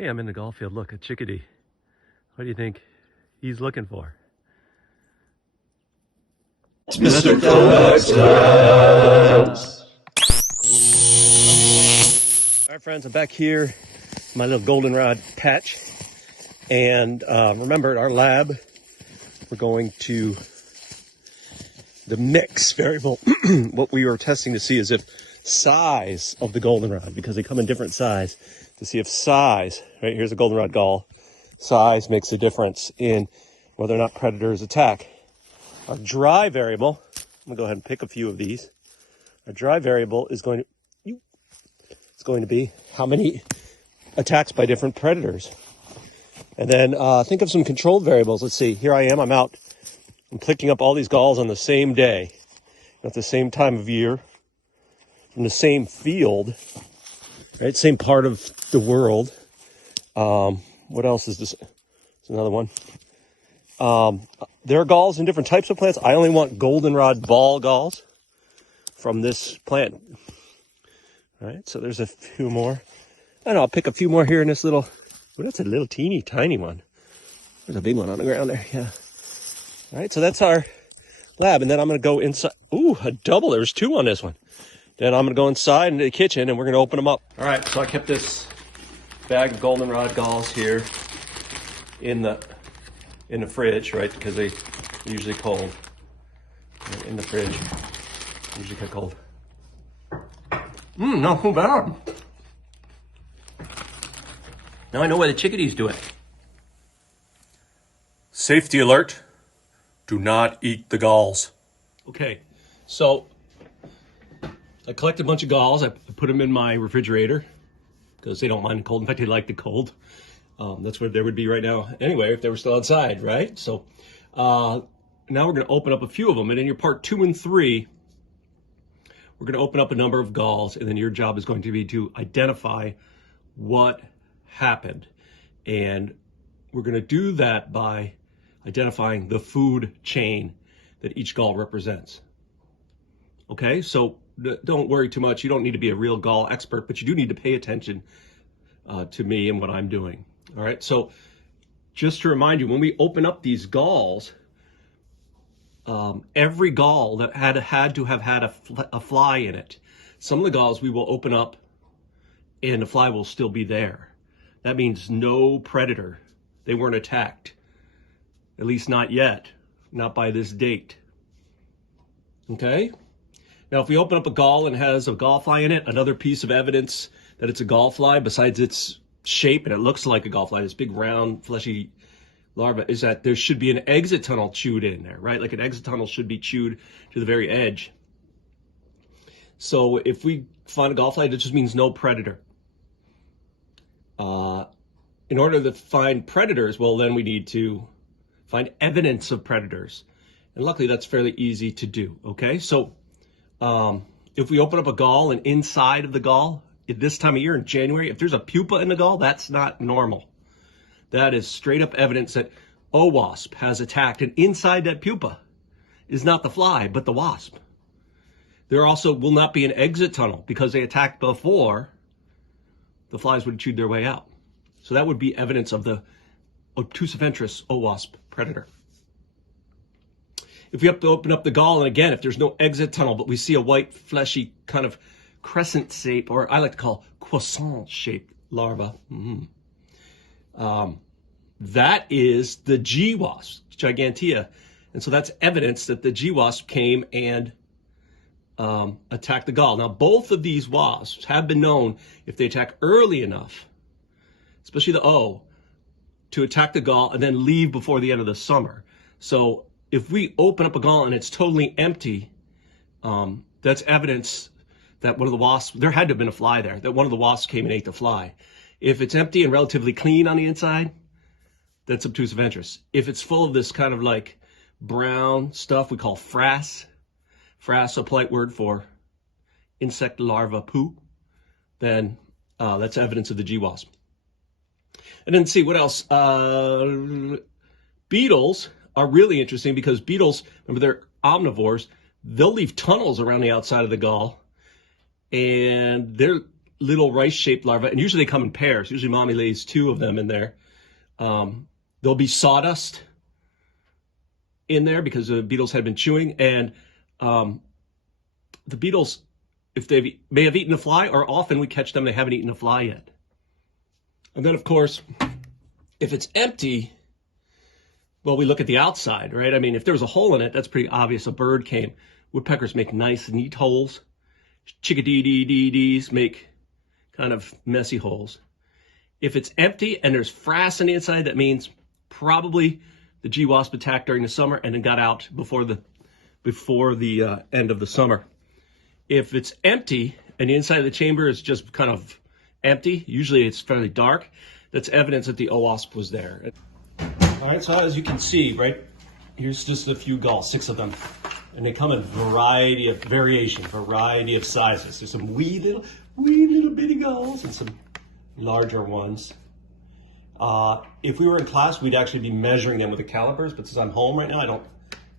Hey, I'm in the golf field. Look, a chickadee. What do you think he's looking for? It's Mr. Flagstaff. All right, friends, I'm back here in my little goldenrod patch. And remember, at our lab, we're going to the mix variable. What we were testing to see is if size of the goldenrod, because they come in different size, to see if size, right, here's a goldenrod gall, size makes a difference in whether or not predators attack. Our dry variable, I'm gonna go ahead and pick a few of these. Our dry variable is going to be how many attacks by different predators. And then think of some controlled variables. Let's see, here I am, I'm picking up all these galls on the same day, at the same time of year, from the same field, right? Same part of the world. What else is this? There's another one. There are galls in different types of plants. I only want goldenrod ball galls from this plant. All right, so there's a few more. And I'll pick a few more here in this little, well, that's a little teeny tiny one. There's a big one on the ground there, yeah. All right, so that's our lab. And then I'm gonna go inside. Ooh, a double, there's two on this one. Then I'm gonna go inside into the kitchen and we're gonna open them up. All right, so I kept this bag of goldenrod galls here in the fridge, right? Because they usually cold. In the fridge, usually get cold. Not too bad. Now I know why the chickadees do it. Safety alert. Do not eat the galls. Okay, so I collected a bunch of galls. I put them in my refrigerator because they don't mind the cold. In fact, they like the cold. That's where they would be right now anyway if they were still outside, right? So now we're going to open up a few of them. And in your part 2 and 3, we're going to open up a number of galls. And then your job is going to be to identify what happened. And we're going to do that by identifying the food chain that each gall represents. Okay, so don't worry too much. You don't need to be a real gall expert, but you do need to pay attention to me and what I'm doing. All right, so just to remind you, when we open up these galls, every gall that had to have had a fly in it. Some of the galls we will open up and the fly will still be there. That means no predator. They weren't attacked. At least not yet, not by this date. Okay? Now, if we open up a gall and it has a gall fly in it, another piece of evidence that it's a gall fly, besides its shape, and it looks like a gall fly, this big round fleshy larva, is that there should be an exit tunnel chewed in there, right? Like an exit tunnel should be chewed to the very edge. So if we find a gall fly, that just means no predator. In order to find predators, well, then we need to find evidence of predators. And luckily, that's fairly easy to do, okay? So if we open up a gall and inside of the gall, at this time of year in January, if there's a pupa in the gall, that's not normal. That is straight up evidence that a wasp has attacked, and inside that pupa is not the fly, but the wasp. There also will not be an exit tunnel because they attacked before the flies would have chewed their way out. So that would be evidence of the obtusiventris wasp predator. If we have to open up the gall, and again, if there's no exit tunnel, but we see a white, fleshy kind of crescent shape, or I like to call croissant shaped larva, that is the G wasp, Gigantea. And so that's evidence that the G wasp came and attacked the gall. Now, both of these wasps have been known, if they attack early enough, especially the O, to attack the gall and then leave before the end of the summer. So if we open up a gall and it's totally empty, that's evidence that one of the wasps, there had to have been a fly there, that one of the wasps came and ate the fly. If it's empty and relatively clean on the inside, that's obtusiventris. If it's full of this kind of like brown stuff we call frass, a polite word for insect larva poo, then that's evidence of the G wasp. And then see what else. Beetles are really interesting because beetles, remember, they're omnivores. They'll leave tunnels around the outside of the gall, and they're little rice-shaped larvae, and usually they come in pairs. Usually mommy lays 2 of them in there. There'll be sawdust in there because the beetles had been chewing, and the beetles, if they may have eaten a fly, or often we catch them, they haven't eaten a fly yet. And then, of course, if it's empty, well, we look at the outside, right? I mean, if there was a hole in it, that's pretty obvious. A bird came. Woodpeckers make nice, neat holes. Chickadee-dee-dee-dees make kind of messy holes. If it's empty and there's frass on the inside, that means probably the G-wasp attacked during the summer and then got out before the end of the summer. If it's empty and the inside of the chamber is just kind of empty, usually it's fairly dark, that's evidence that the OWASP was there. All right, so as you can see, right, here's just a few galls, 6 of them. And they come in variety of sizes. There's some wee little bitty galls and some larger ones. If we were in class, we'd actually be measuring them with the calipers, but since I'm home right now, I don't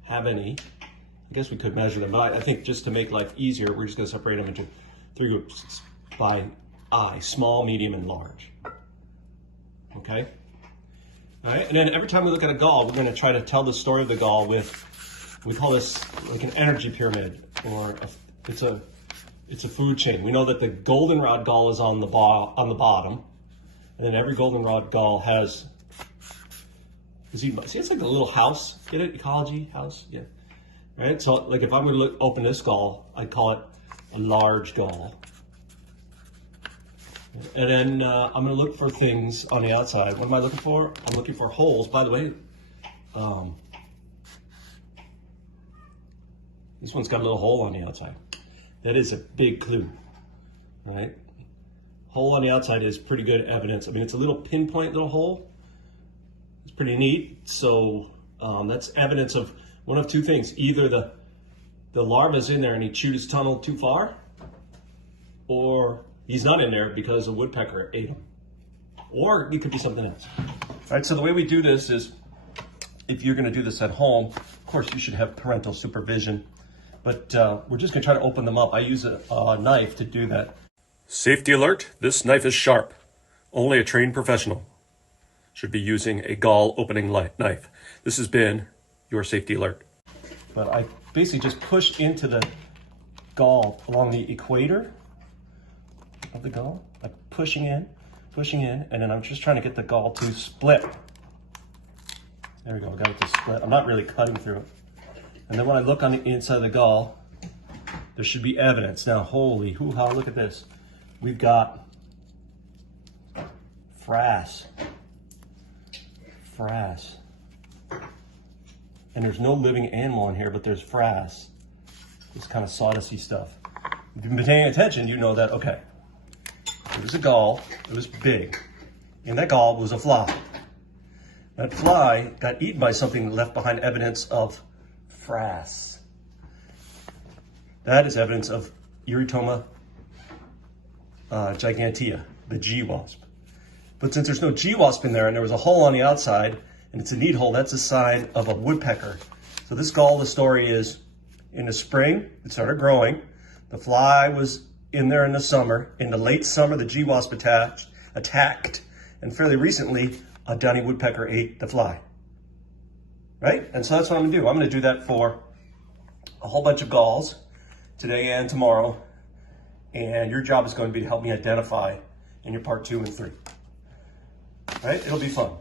have any. I guess we could measure them, but I think just to make life easier, we're just gonna separate them into 3 groups by eye, small, medium, and large. Okay? All right, and then every time we look at a gall, we're gonna try to tell the story of the gall with, we call this like an energy pyramid, or it's a food chain. We know that the goldenrod gall is on the bottom, and then every goldenrod gall has, see, it's like a little house. Get it? Ecology house? Yeah. Right? So, like, if I'm going to open this gall, I call it a large gall. And then I'm going to look for things on the outside. What am I looking for? I'm looking for holes. By the way, this one's got a little hole on the outside. That is a big clue, right? Hole on the outside is pretty good evidence. I mean, it's a little pinpoint little hole. It's pretty neat. So that's evidence of one of 2 things. Either the larva's in there and he chewed his tunnel too far, or he's not in there because a woodpecker ate him. Or it could be something else. All right, so the way we do this is, if you're gonna do this at home, of course you should have parental supervision, but we're just gonna try to open them up. I use a knife to do that. Safety alert, this knife is sharp. Only a trained professional should be using a gall opening knife. This has been your safety alert. But I basically just push into the gall along the equator of the gall, like pushing in, and then I'm just trying to get the gall to split. There we go, I got it to split. I'm not really cutting through it. And then when I look on the inside of the gall, there should be evidence. Now, holy hoo-ha, look at this. We've got frass. And there's no living animal in here, but there's frass. This kind of sawdusty stuff. If you've been paying attention, you know that, okay, it was a gall, it was big. In that gall was a fly. That fly got eaten by something that left behind evidence of frass. That is evidence of Eurytoma gigantea, the G-wasp. But since there's no G-wasp in there and there was a hole on the outside, and it's a neat hole, that's a sign of a woodpecker. So this gall, the story is, in the spring, it started growing. The fly was in there in the summer. In the late summer, the G-wasp attacked, and fairly recently, a downy woodpecker ate the fly. Right? And so that's what I'm gonna do. I'm gonna do that for a whole bunch of galls today and tomorrow. And your job is going to be to help me identify in your part 2 and 3. Right? It'll be fun.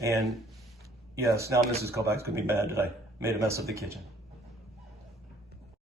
And yes, now Mrs. Kovacs is going to be mad that I made a mess of the kitchen.